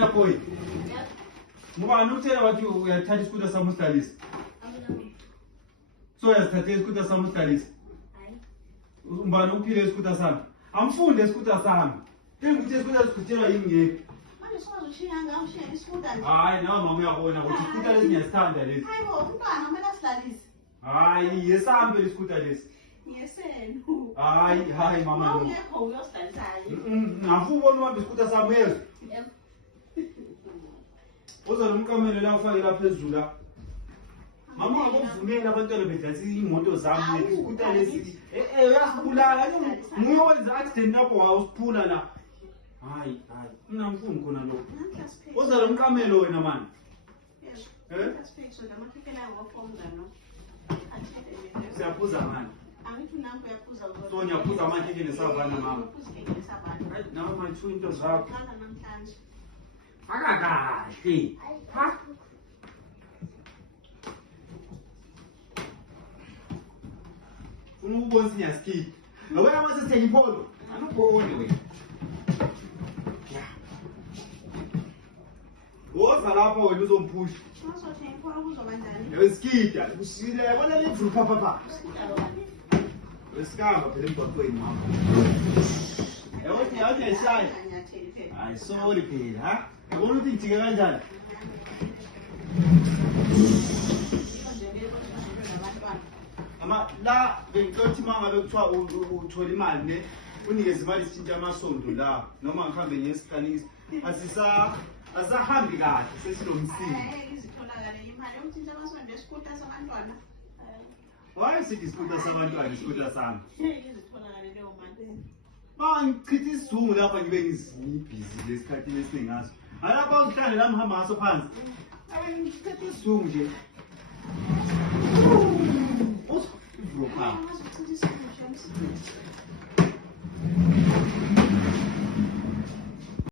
wena boy. Ngubani uthela wathi uyathatha iskuta sami usidlalise? So uyasithatha iskuta sami usidlalise? Ngubani uphile iskuta sami? Amfunde iskuta sami. Ukuthi iskuta sikuthelwa yimi ngeke. Manje sizochinga ngawo share iskuta nje. Hayi nawe mama uyabona ukuthi iskuta lesi ngiyasithanda lesi. Hayibo umntwana kumele asidlalise. Hayi yesambe iskuta lesi. Yesenu. Hayi mama. Ungekho uyosidlalisayo. Ngafuna ubona ubamba iskuta sami yezwa. Uza nomkamelo la ufake la phezulu la. Mama akuvumela abantwana bedlalisa imoto zami iskuta lesi. Uyasibulala nguye wenza accident lapho wawusiphula la. Hayi mina ngifuni khona lokho. Uza nomkamelo wena manje. Asifike la makhipela ngofomza no. Siyaphuza manje. Angithi nampo yaphuza uzona. So ngiyaphuza manje ke nesavana mama. Uphuza ke nesavana. Hayi nawe manje into zakho. Qala namhlanje. Akakahle. Ha? Ufuna ukubona sinyaskip. Ngabona mase sithenga ipolo. Anubone wena. Ya. Woza lapho wena uzomphusha. Masothenga ipolo kuzoba njani? Yeskida, usile yabona le vuru papa. Wesikanga phela emgwaqweni mama. Yathi yashaya. Hayi sorry phela, ha? Yabona ukuthi ngijike kanjani? La bengicothi mangabe kuthiwa uthola imali ne unikeze imali isithinta amasondo la noma ngihambe ngesiqalisi asahambi kahle sesinomsini. Izitholakala imali yokuthinta amasondo esikuta sabantwana. Why sithi isikuta sabantwana isikuta sami? Izitholakala leyo mali. Ngichitha isizungu lapha ngibe ngizibhizi lesikhathini esingaso. Alapha uhlale la ngihamba ngaso phansi. Ngichitha isizungu nje. Uzochitha